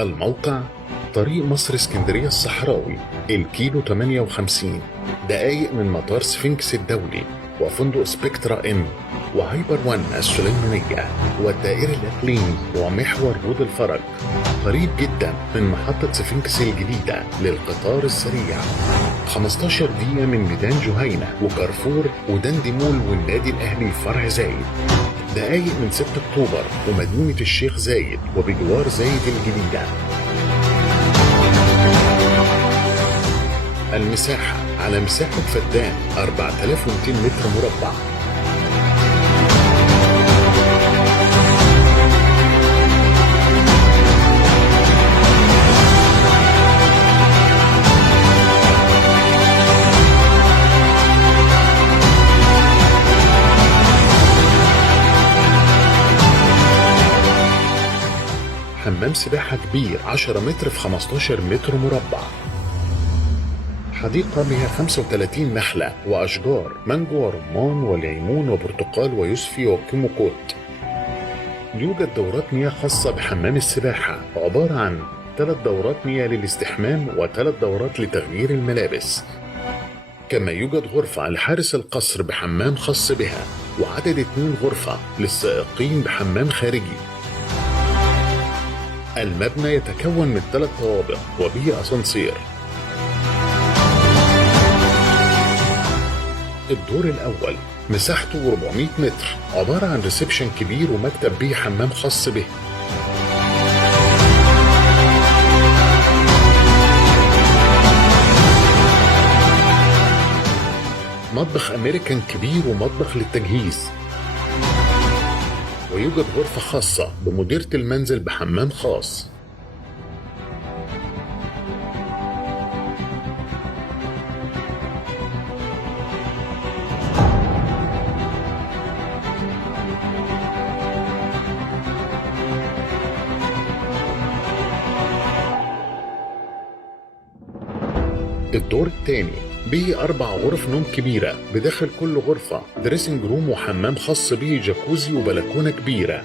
الموقع: طريق مصر اسكندرية الصحراوي، الكيلو 58، دقايق من مطار سفنكس الدولي وفندق سبكترا ام وهايبر وان السليمانية والدائري الإقليمي ومحور رود الفرج. قريب جدا من محطة سفنكس الجديدة للقطار السريع، 15 دقيقة من ميدان جهينة وكارفور ودندي مول والنادي الأهلي فرع زايد. دقايق من 6 أكتوبر ومدينة الشيخ زايد وبجوار زايد الجديدة. المساحة على مساحة فدان 4200 متر مربع. حمام سباحة كبير 10 متر في 15 متر مربع. حديقة بها 35 نخلة وأشجار مانجو ورمان وليمون وبرتقال ويوسفي وكيموكوت. يوجد دورات مياه خاصة بحمام السباحة، عبارة عن 3 دورات مياه للاستحمام و3 دورات لتغيير الملابس. كما يوجد غرفة لحارس القصر بحمام خاص بها، وعدد 2 غرفة للسائقين بحمام خارجي. المبنى يتكون من 3 طوابق وبه أسانسير. الدور الأول مساحته 400 متر، عبارة عن ريسبشن كبير ومكتب به حمام خاص به. مطبخ أمريكان كبير ومطبخ للتجهيز. ويوجد غرفة خاصة بمديرة المنزل بحمام خاص. الدور الثاني به 4 غرف نوم كبيرة، بداخل كل غرفة دريسنج روم وحمام خاص به، جاكوزي وبلكونة كبيرة.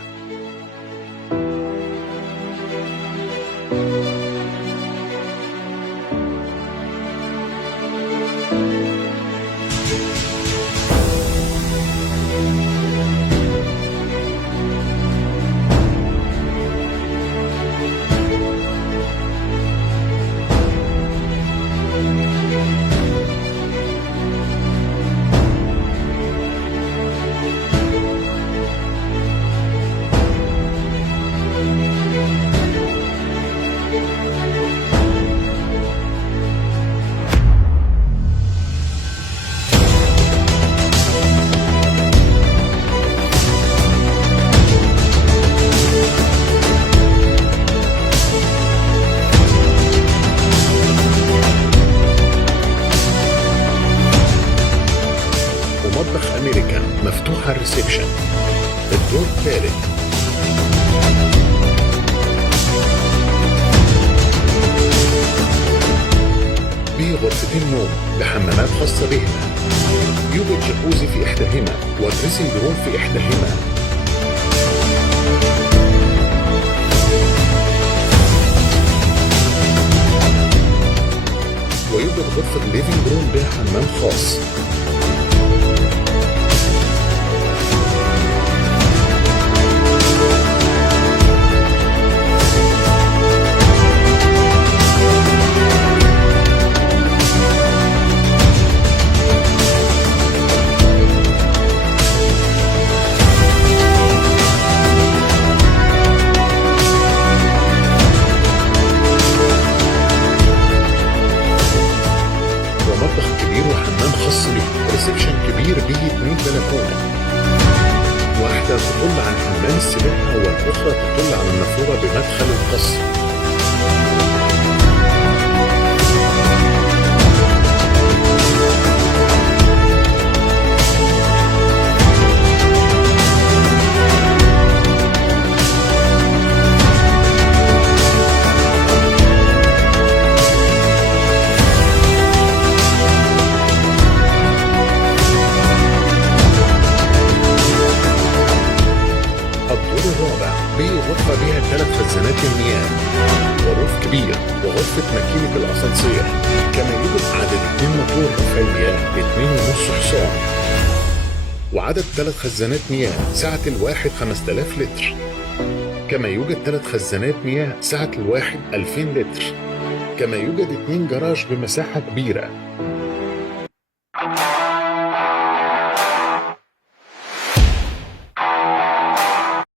ومطبخ أمريكان مفتوح على الريسبشن. الدور الثالث به غرفتين نوم بحمامات خاصة بهما. يوجد جاكوزي في إحداهما ودريسنج روم في إحداهما. ويوجد غرفة ليفينج روم بها حمام خاص. ومطبخ كبير وحمام خاص به، ريسبشن كبير به 2 بلكونة، واحدة تطل على حمام السباحة والأخرى تطل على النافورة بمدخل القصر. الدور الرابع به غرفة بها 3 خزانات المياه. رف كبير وغرفة ماكينة الأسانسير. كما يوجد عدد 2 موتور رفع المياه 2.5 حصان، وعدد 3 خزانات مياه سعة الواحد 5000 لتر. كما يوجد 3 خزانات مياه سعة الواحد 2000 لتر. كما يوجد 2 جراج بمساحة كبيرة